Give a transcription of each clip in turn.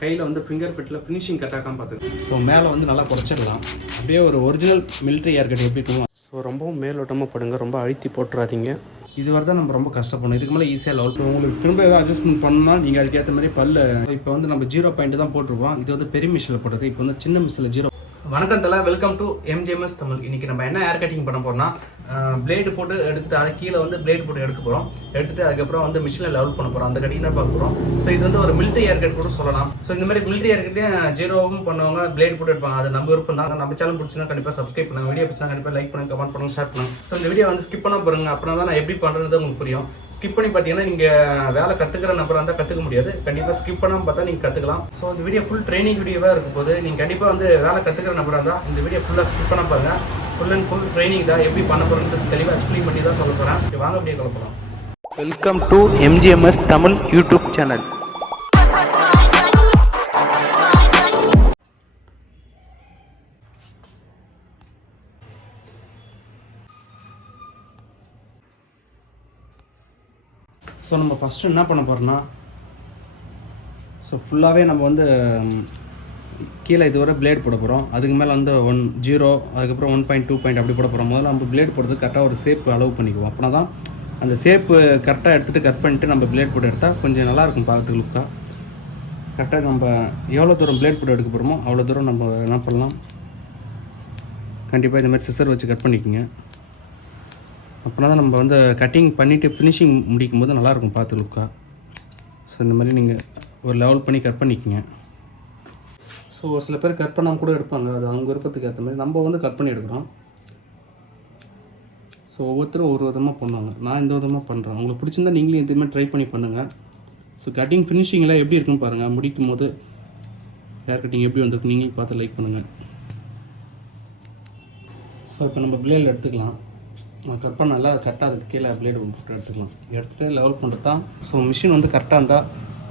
கையில் வந்து finger fiddle finishing கட்டாக்காம பார்த்துக்கோங்க. ஸோ மேலே வந்து நல்லா குறைச்சிடலாம். அப்படியே ஒரு ஒரிஜினல் மிலிட்ரி ஏர் கட் எப்படி இருக்கும். ஸோ ரொம்பவும் மேலோட்டமாக படுங்க, ரொம்ப அழுத்தி போட்டுறாதீங்க. இது வரை தான் நம்ம ரொம்ப கஷ்டப்படணும். இதுக்கு மேலே ஈஸியாக லெவல் பண்ணுவோம். உங்களுக்கு திரும்ப ஏதாவது அட்ஜஸ்ட்மெண்ட் பண்ணால் நீங்கள் அதுக்கேற்ற மாதிரி பல்லு. இப்போ வந்து நம்ம 0 தான் போட்டிருக்கோம். இது வந்து பெரிய மிஷினில் போட்டது. இப்போ வந்து சின்ன மிஷினில் 0. வணக்கம் தல, வெல்கம் டு Mgms தமிழ். இன்றைக்கி நம்ம என்ன ஏர் கட்டிங் பண்ண போகிறோம்னா, பிளேடு போட்டு எடுத்துகிட்டு அது கீழே வந்து பிளேடு போட்டு எடுக்க போகிறோம். எடுத்துகிட்டு அதுக்கப்புறம் வந்து மிஷினில் லெவல் பண்ண போகிறோம். அந்த கட்டிங் தான் பார்க்க போகிறோம். ஸோ இது வந்து ஒரு மிலிட்ரி ஏர் கட் கூட சொல்லலாம். ஸோ இந்த மாதிரி மிலிட்ரி ஏர் கட்லேயும் 0வும் பண்ணுவாங்க, பிளேடு போட்டு எடுப்பாங்க. அது நம்ம விருப்பம் தான். நம்ம சேனல் பிடிச்சினா கண்டிப்பாக சப்ஸ்கிரைப் பண்ணுங்கள். வீடியோ பிடிச்சினா கண்டிப்பாக லைக் பண்ணுங்கள், கமெண்ட் பண்ணுங்கள், ஷேர் பண்ணுங்கள். ஸோ இந்த வீடியோ வந்து ஸ்கிப் பண்ண பாருங்க. அப்புறம் தான் நான் எப்படி பண்ணுறது உங்களுக்கு புரியும். ஸ்கிப் பண்ணி பார்த்தீங்கன்னா நீங்கள் வேலை கற்றுக்கிற நபராக இருந்தால் கற்றுக்க முடியாது. கண்டிப்பாக ஸ்கிப் பண்ணாமல் பார்த்தா நீங்கள் கற்றுக்கலாம். ஸோ இந்த வீடியோ ஃபுல் ட்ரைனிங் வீடியோவாக இருக்கும் போது நீங்கள் கண்டிப்பாக வந்து வேலை கற்றுக்கிற நபராக இருந்தால் இந்த வீடியோ ஃபுல்லாக ஸ்கிப் பண்ண பாருங்க. ஃபுல் அண்ட் ஃபுல் ட்ரைனிங் தான், எப்படி பண்ண போகிறோம்னு தெளிவாக எக்ஸ்பிளைன் பண்ணி தான் சொல்ல போகிறேன். வாங்க அப்படியே கலப்பலாம். Welcome to Mgms Tamil YouTube channel. So நம்ம ஃபஸ்ட்டு என்ன பண்ண போகிறோம்னா, ஸோ ஃபுல்லாகவே நம்ம வந்து கீழே இதுவரை பிளேட் போட போகிறோம். அதுக்கு மேலே வந்து 0, அதுக்கப்புறம் 1.2 அப்படி போட போகிறோம். முதல்ல நம்ம பிளேட் போடுறதுக்கு கரெக்டாக ஒரு ஷேப் அளவு பண்ணிக்குவோம். அப்படின்னா தான் அந்த ஷேப்பு கரெக்டாக எடுத்துகிட்டு கட் பண்ணிவிட்டு நம்ம பிளேட் போட்டு எடுத்தால் கொஞ்சம் நல்லாயிருக்கும் பார்க்கறதுக்கு லுக்காக. கரெக்டாக நம்ம எவ்வளோ தூரம் பிளேட் போட்டு எடுக்க போகிறோமோ அவ்வளோ தூரம் நம்ம என்ன பண்ணலாம், கண்டிப்பாக இந்த மாதிரி சிசர் வச்சு கட் பண்ணிக்கோங்க. அப்படின்னா தான் நம்ம வந்து கட்டிங் பண்ணிவிட்டு ஃபினிஷிங் முடிக்கும் போது நல்லாயிருக்கும் பார்த்து லுக்காக. ஸோ இந்த மாதிரி நீங்கள் ஒரு லெவல் பண்ணி கட் பண்ணிக்கோங்க. ஸோ ஒரு சில பேர் கட் பண்ணாமல் கூட எடுப்பாங்க. அது அவங்க விருப்பத்துக்கு ஏற்ற மாதிரி நம்ம வந்து கட் பண்ணி எடுக்கிறோம். ஸோ ஒவ்வொருத்தரும் ஒரு விதமாக பண்ணுவாங்க. நான் இந்த விதமாக பண்ணுறேன். உங்களுக்கு பிடிச்சிருந்தா நீங்களும் இந்த மாதிரி ட்ரை பண்ணி பண்ணுங்கள். ஸோ கட்டிங் ஃபினிஷிங்கில் எப்படி இருக்குன்னு பாருங்கள். முடிக்கும் போது ஹேர் கட்டிங் எப்படி வந்திருக்கு நீங்களும் பார்த்து லைக் பண்ணுங்கள். ஸோ இப்போ நம்ம பிளேடில் எடுத்துக்கலாம். கட் பண்ண நல்லா கரெக்டாக அதுக்கு கீழே பிளேடு போட்டு எடுத்துக்கலாம். எடுத்துகிட்டு லெவல் பண்ணுறது தான். ஸோ மிஷின் வந்து கரெக்டாக இருந்தால்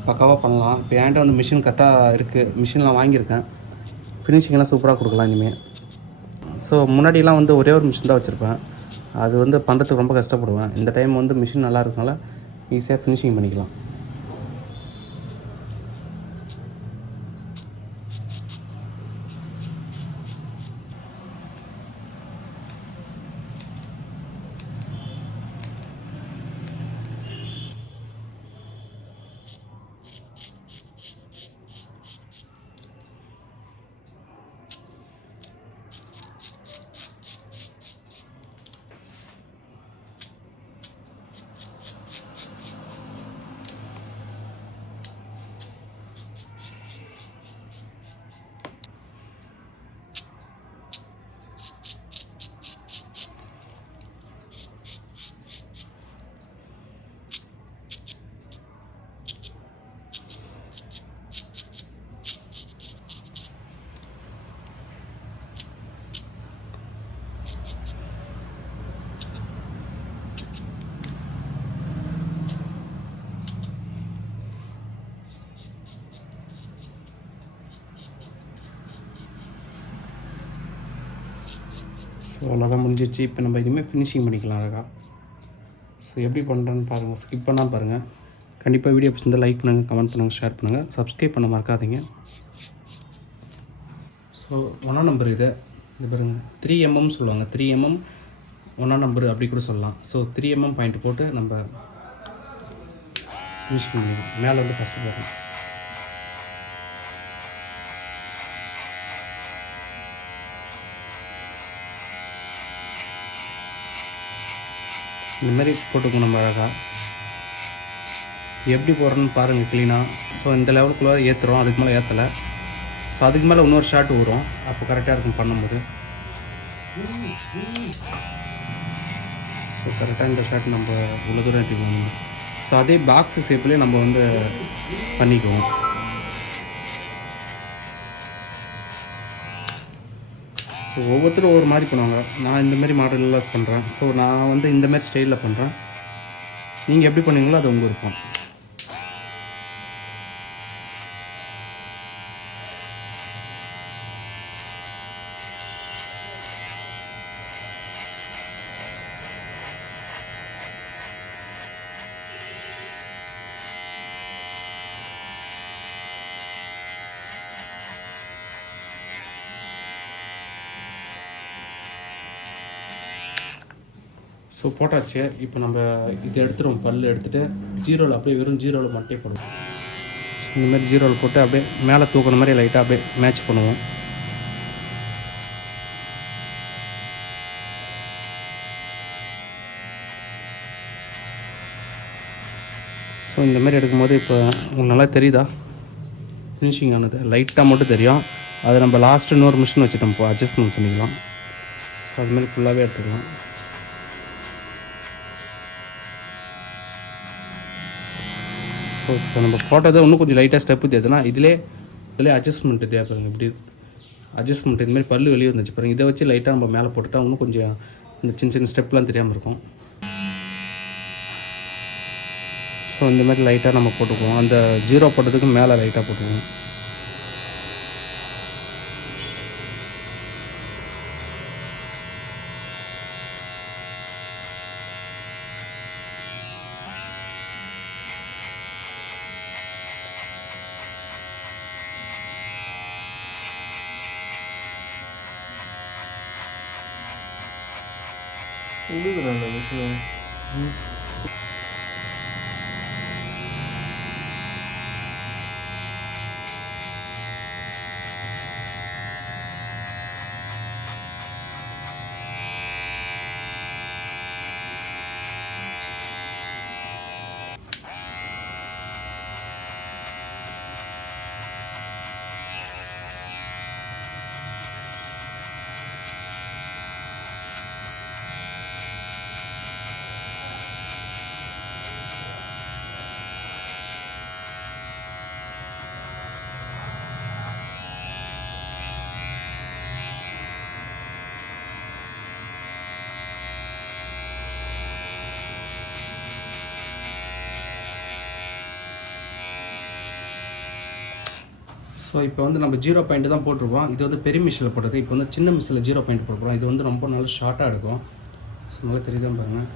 பக்காவாக பண்ணலாம். இப்போ என்கிட்ட வந்து மிஷின் கரெக்டாக இருக்குது. மிஷின்லாம் வாங்கியிருக்கேன். ஃபினிஷிங்கெல்லாம் சூப்பராக கொடுக்கலாம் இனிமேல். ஸோ முன்னாடிலாம் வந்து ஒரே ஒரு மிஷின் தான் வச்சுருப்பேன். அது வந்து பண்ணுறதுக்கு ரொம்ப கஷ்டப்படுவேன். இந்த டைம் வந்து மிஷின் நல்லா இருக்கனால ஈஸியாக ஃபினிஷிங் பண்ணிக்கலாம். ஸோ அவ்வளோதான் முடிஞ்சிச்சு. இப்போ நம்ம இனிமேல் ஃபினிஷிங் பண்ணிக்கலாம் அழகாக. ஸோ எப்படி பண்ணுறேன்னு பாருங்கள். ஸ்கிப் பண்ணால் பாருங்கள். கண்டிப்பாக வீடியோ பிடிச்சிருந்தால் லைக் பண்ணுங்கள், கமெண்ட் பண்ணுங்கள், ஷேர் பண்ணுங்கள், சப்ஸ்கிரைப் பண்ண மறக்காதீங்க. ஸோ 1ஆம் நம்பர் இது பாருங்கள். 3mm சொல்லுவாங்க. 3mm 1ஆம் நம்பர் அப்படி கூட சொல்லலாம். ஸோ 3mm பாயிண்ட் போட்டு நம்ம ஃபினிஷிங் பண்ணிடுவோம். மேலே வந்து ஃபஸ்ட்டு பாருங்கள். இந்த மாதிரி போட்டுக்கணும் நம்ம அழகாக. எப்படி போடுறோன்னு பாருங்கள் க்ளீனாக. ஸோ இந்த லெவலுக்குள்ளே ஏற்றுறோம், அதுக்கு மேலே ஏற்றலை. ஸோ அதுக்கு மேலே இன்னொரு ஷார்ட் வரும். அப்போ கரெக்டாக இருக்கும் பண்ணும்போது. ஸோ கரெக்டாக இந்த ஷார்ட் நம்ம இவ்வளோ தூரம் ஏற்றிக்கணும். ஸோ அதே பாக்ஸ் ஷேப்லேயே நம்ம வந்து பண்ணிக்குவோம். ஸோ ஒவ்வொருத்தரும் ஒவ்வொரு மாதிரி பண்ணுவாங்க. நான் இந்த மாதிரி மாடலில் பண்ணுறேன். ஸோ நான் வந்து இந்த மாதிரி ஸ்டைலில் பண்ணுறேன். நீங்கள் எப்படி பண்ணுவீங்களோ அது உங்கள் விருப்பம். ஸோ போட்டாச்சு. இப்போ நம்ம இதை எடுத்துருவோம், பல் எடுத்துகிட்டு ஜீரோவில் அப்படியே வெறும் ஜீரோவில் மட்டும் போடுவோம். இந்த மாதிரி ஜீரோவில் போட்டு அப்படியே மேலே தூக்குற மாதிரி லைட்டாக அப்படியே மேட்ச் பண்ணுவோம். ஸோ இந்த மாதிரி எடுக்கும்போது இப்போ உங்களுக்கு நல்லா தெரியுதா ஃபினிஷிங் ஆனது? லைட்டாக மட்டும் தெரியும். அதை நம்ம லாஸ்ட்டு இன்னொரு மிஷின் வச்சுட்டு நம்ம அட்ஜஸ்ட்மெண்ட் பண்ணிக்கலாம். ஸோ அதுமாரி ஃபுல்லாகவே எடுத்துக்கலாம். ஸோ இப்போ நம்ம போட்டதை இன்னும் கொஞ்சம் லைட்டாக ஸ்டெப்பு தேவைன்னா இதிலே அட்ஜஸ்ட்மெண்ட்டு தேவைப்படுங்க. இப்படி அட்ஜஸ்ட்மெண்ட் இதுமாதிரி பல்லு வெளியே வந்துச்சு பாருங்கள். இதை வச்சு லைட்டாக நம்ம மேலே போட்டுட்டா இன்னும் கொஞ்சம் இந்த சின்ன சின்ன ஸ்டெப்லாம் தெரியாமல் இருக்கும். ஸோ இந்த மாதிரி லைட்டாக நம்ம போட்டுக்குவோம். அந்த ஜீரோ போட்டதுக்கு மேலே லைட்டாக போட்டுக்குவோம். ஸோ இப்போ வந்து நம்ம 0 பாயிண்ட் தான் போட்டிருப்போம். இது வந்து பெரிய மிஷினில் போட்டது. இப்போ வந்து சின்ன மிஷினில் 0 பாயிண்ட் போட்டுருப்போம். இது வந்து ரொம்ப நல்லா ஷார்ட்டாக இருக்கும். ஸோ நமக்கு தெரியுதான் பாருங்கள்,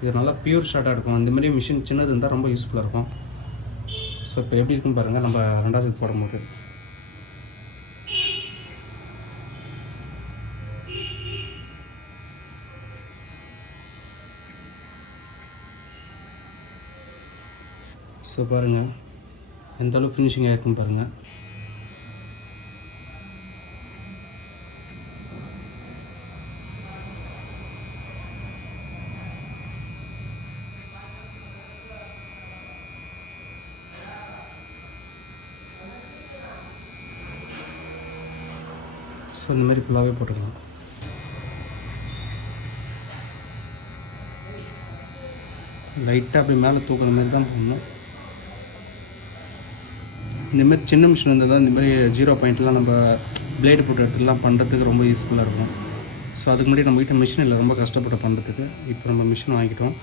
இது நல்லா பியூர் ஷார்ட்டாக இருக்கும். இந்த மாதிரி மிஷின் சின்னது இருந்தால் ரொம்ப யூஸ்ஃபுல்லாக இருக்கும். ஸோ இப்போ எப்படி இருக்குன்னு பாருங்கள் நம்ம ரெண்டாவது போடும்போது. ஸோ பாருங்கள் எந்த அளவு ஃபினிஷிங் ஆகிருக்குன்னு பாருங்கள். ஸோ இந்த மாதிரி ஃபுல்லாகவே போட்டுக்கலாம். லைட்டாக அப்படி மேலே தூக்குற மாதிரி தான் பண்ணணும். இந்தமாரி சின்ன மிஷின் இருந்தால் தான் இந்தமாதிரி 0 பாயிண்ட்லாம் நம்ம பிளேடு போட்டு எடுத்துலாம் பண்ணுறதுக்கு ரொம்ப யூஸ்ஃபுல்லாக இருக்கும். ஸோ அதுக்கு முன்னாடி நம்ம வீட்டில் மிஷின் இல்லை, ரொம்ப கஷ்டப்பட்டு பண்ணுறதுக்கு. இப்போ நம்ம மிஷின் வாங்கிட்டோம்.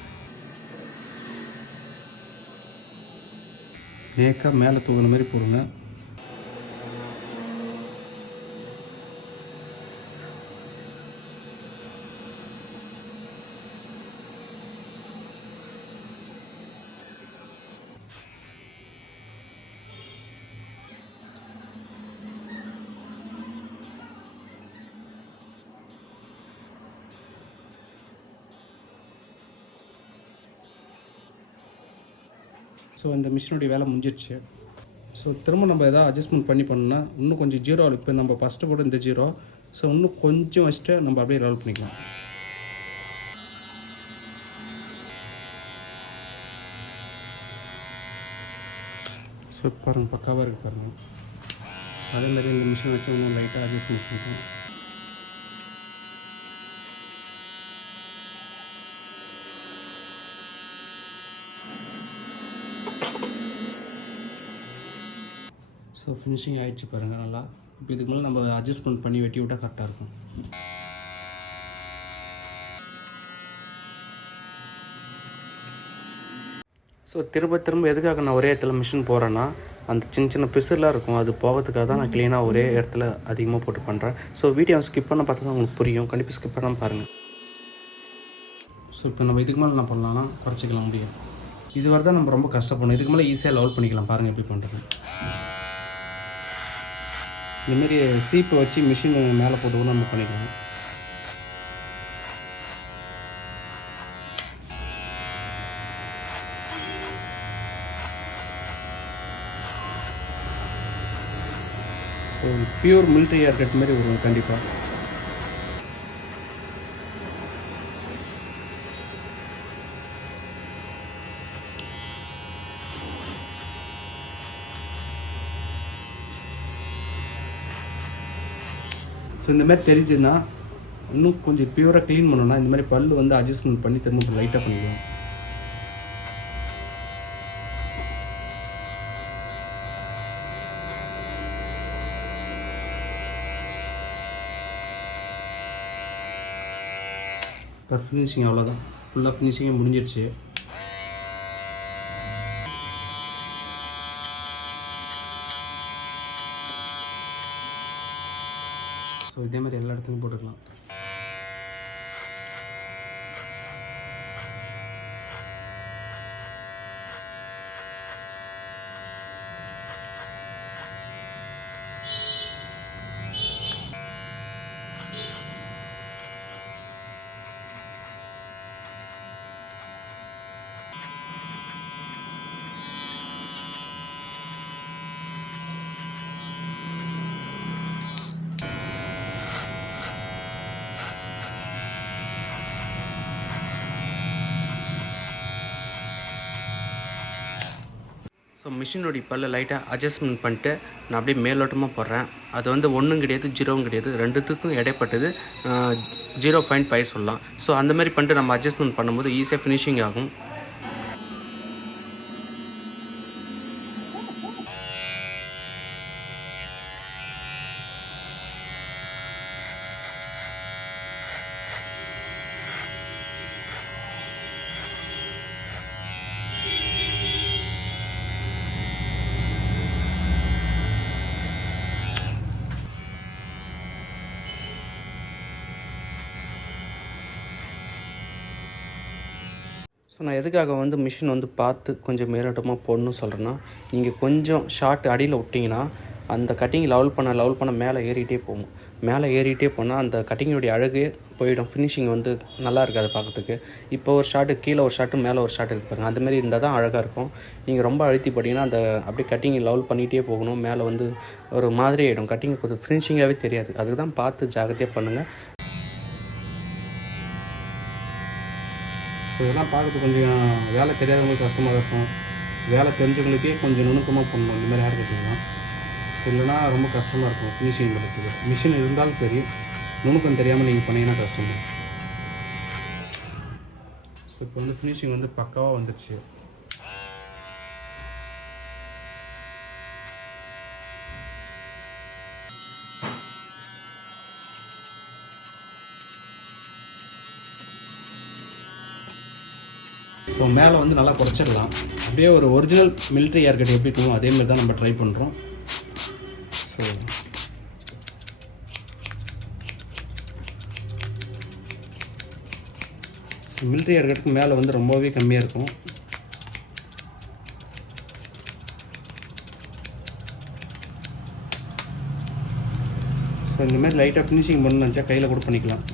நேக்காக மேலே தூக்குற மாதிரி போடுங்க. ஸோ இந்த மிஷினுடைய வேலை முடிஞ்சிடுச்சு. ஸோ திரும்ப நம்ம எதாவது அட்ஜஸ்ட்மெண்ட் பண்ணோன்னா இன்னும் கொஞ்சம் ஜீரோ, இப்போ நம்ம ஃபஸ்ட்டு போட இந்த ஜீரோ, ஸோ இன்னும் கொஞ்சம் வச்சுட்டு நம்ம அப்படியே லெவல் பண்ணிக்கலாம். ஸோ பாருங்கள் பக்காவாக இருக்குது பாருங்கள். அதே மாதிரி இந்த மிஷின் வச்சு இன்னும் லைட்டாக அட்ஜஸ்ட்மெண்ட் பண்ணிக்கலாம். ஸோ ஃபினிஷிங் ஆகிடுச்சு பாருங்கள் நல்லா. இப்போ இதுக்கு மேலே நம்ம அட்ஜஸ்ட்மெண்ட் பண்ணி வெட்டி விட்டால் கரெக்டாக இருக்கும். ஸோ திரும்ப எதுக்காக நான் ஒரே இடத்துல மிஷின் போகிறேன்னா, அந்த சின்ன சின்ன பிசுலாம் இருக்கும், அது போகிறதுக்காக தான் நான் க்ளீனாக ஒரே இடத்துல அதிகமாக போட்டு பண்ணுறேன். ஸோ வீடியோ ஸ்கிப் பண்ண பார்த்தா தான் உங்களுக்கு புரியும். கண்டிப்பாக ஸ்கிப் பண்ணாமல் பாருங்கள். ஸோ இப்போ நம்ம இதுக்கு மேலே என்ன பண்ணலாம்னா குறைச்சிக்கலாம் முடியும். இது வரை தான் நம்ம ரொம்ப கஷ்டப்படணும். இதுக்கு மேலே ஈஸியாக லெவல் பண்ணிக்கலாம். பாருங்கள் எப்படி பண்ணுறது. இந்தமாரி சீப்பை வச்சு மிஷின் மேலே போட்டு கூட நம்ம பண்ணிக்கலாம். ஸோ பியூர் மிலிட்ரி ஏர் கட் மாதிரி வரும் கண்டிப்பாக. ஸோ இந்த மாதிரி தெரிஞ்சுன்னா இன்னும் கொஞ்சம் பியூராக க்ளீன் பண்ணணும்னா இந்த மாதிரி பல் வந்து அட்ஜஸ்ட்மெண்ட் பண்ணி திரும்ப லைட்டாக பண்ணிக்கலாம். ஃபினிஷிங் அவ்வளோதான், ஃபுல்லாக ஃபினிஷிங்கே முடிஞ்சிடுச்சு. ஸோ இதே மாதிரி எல்லா இடத்துக்கும் போட்டுக்கலாம். ஸோ மிஷினோடைய பல்ல லைட்டாக அட்ஜஸ்ட்மெண்ட் பண்ணிட்டு நான் அப்படியே மேலோட்டமாக போடுறேன். அது வந்து 1 கிடையாது 0 கிடையாது, ரெண்டுத்துக்கும் இடைப்பட்டது 0.5 சொல்லலாம். ஸோ அந்த மாதிரி பண்ணிட்டு நம்ம அட்ஜஸ்ட்மெண்ட் பண்ணும்போது ஈஸியாக ஃபினிஷிங் ஆகும். ஸோ நான் எதுக்காக வந்து மிஷின் வந்து பார்த்து கொஞ்சம் மேலோட்டமாக போடணும்னு சொல்கிறேன்னா, நீங்கள் கொஞ்சம் ஷார்ட் அடியில் விட்டிங்கன்னா அந்த கட்டிங் லெவல் பண்ண மேலே ஏறிட்டே போகும். மேலே ஏறிட்டே போனால் அந்த கட்டிங்கோடைய அழகே போயிடும். ஃபினிஷிங் வந்து நல்லா இருக்காது பார்க்கறதுக்கு. இப்போ ஒரு ஷார்ட்டு கீழே ஒரு ஷார்ட்டு மேலே ஒரு ஷார்ட் இருப்பாங்க, அந்த மாதிரி இருந்தால் தான் அழகாக இருக்கும். நீங்கள் ரொம்ப அழுத்தி போட்டிங்கன்னா அந்த அப்படியே கட்டிங் லெவல் பண்ணிகிட்டே போகணும். மேலே வந்து ஒரு மாதிரி ஆகிடும், கட்டிங் கொஞ்சம் ஃபினிஷிங்காகவே தெரியாது. அதுக்கு தான் பார்த்து ஜாகிரதையாக பண்ணுங்கள். ஸோ இதெல்லாம் பார்க்கறது கொஞ்சம் வேலை தெரியாதவங்களுக்கு கஷ்டமாக இருக்கும். வேலை தெரிஞ்சவங்களுக்கே கொஞ்சம் நுணுக்கமாக பண்ணணும் இந்த மாதிரி ஹேர் கட்டிங்லாம். ஸோ இல்லைனா ரொம்ப கஷ்டமாக இருக்கும் ஃபினிஷிங் பண்ணுறதுக்கு. மிஷின் இருந்தாலும் சரி, நுணுக்கம் தெரியாமல் நீங்கள் பண்ணிங்கன்னா கஷ்டம். ஸோ இப்போ வந்து ஃபினிஷிங் வந்து பக்காவாக வந்துடுச்சு. ஸோ மேலே வந்து நல்லா குறைச்சிடலாம். அப்படியே ஒரு ஒரிஜினல் மிலிட்ரி ஏர் கட் எப்படி இருக்கணும் அதேமாதிரி தான் நம்ம ட்ரை பண்ணுறோம். ஸோ மிலிட்ரி ஏர் கட்டுக்கு மேலே வந்து ரொம்பவே கம்மியாக இருக்கும். ஸோ இந்த மாதிரி லைட்டாக ஃபினிஷிங் பண்ணணும்னு நினச்சா கையில் கூட பண்ணிக்கலாம்.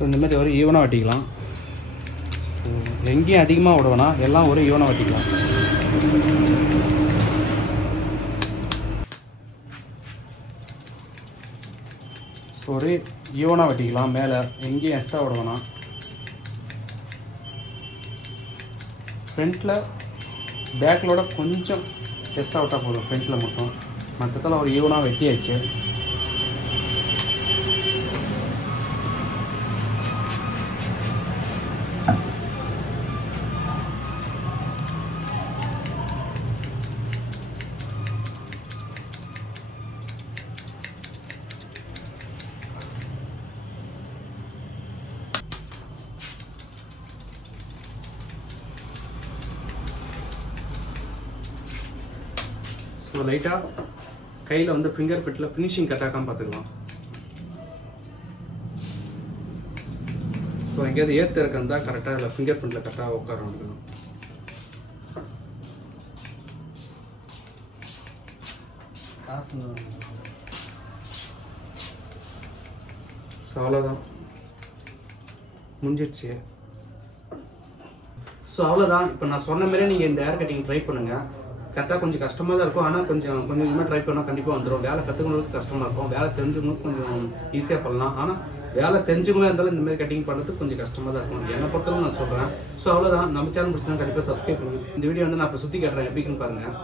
ஸோ இந்த மாதிரி ஒரு ஈவனாக வெட்டிக்கலாம். ஸோ எங்கேயும் அதிகமாக விட வேணாம், எல்லாம் ஒரு ஈவனாக வெட்டிக்கலாம். ஸோ ஒரே ஈவனாக வெட்டிக்கலாம், மேலே எங்கேயும் எக்ஸ்ட்ரா விட வேணாம். ஃப்ரண்ட்டில் பேக்கிலோட கொஞ்சம் எக்ஸ்ட்ரா விட்டால் போதும், ஃப்ரண்ட்டில் மட்டும். மற்றதெல்லாம் ஒரு ஈவனாக வெட்டியாச்சு. ஸோ லைட்டாக கையில் வந்து ஃபிங்கர் ஃபிட்டில் ஃபினிஷிங் கட்டாக்காமல் பார்த்துக்கலாம். ஸோ எங்கேயாவது ஏற்று இருக்கா கரெக்டாக இல்லை, ஃபிங்கர் பிரிண்டில் கரெக்டாக உட்கார வந்துக்கணும். ஸோ அவ்வளோதான், முடிஞ்சிடுச்சு. ஸோ அவ்வளோதான். இப்போ நான் சொன்ன மாதிரியே நீங்கள் இந்த ஹேர் கட்டிங் ட்ரை பண்ணுங்கள். கரெக்டாக கொஞ்சம் கஷ்டமாக தான் இருக்கும், ஆனால் கொஞ்சம் கொஞ்சமாக ட்ரை பண்ணால் கண்டிப்பாக வந்துடும். வேலை கற்றுக்கணுக்கு கஷ்டமாக இருக்கும், வேலை தெரிஞ்சுக்கணும் கொஞ்சம் ஈஸியாக பண்ணலாம். ஆனால் வேலை தெரிஞ்சுக்கணும் இருந்தாலும் இந்த மாதிரி கட்டிங் பண்ணுறது கொஞ்சம் கஷ்டமாக தான் இருக்கும், என்னை பொறுத்தவரை நான் சொல்கிறேன். ஸோ அவ்வளோதான். நம்ம சேனல் பிடிச்சா கண்டிப்பாக சப்ஸ்கிரைப் பண்ணுங்கள். இந்த வீடியோ வந்து நான் இப்போ சுற்றி காட்டுறேன், எப்படின்னு பாருங்கள்.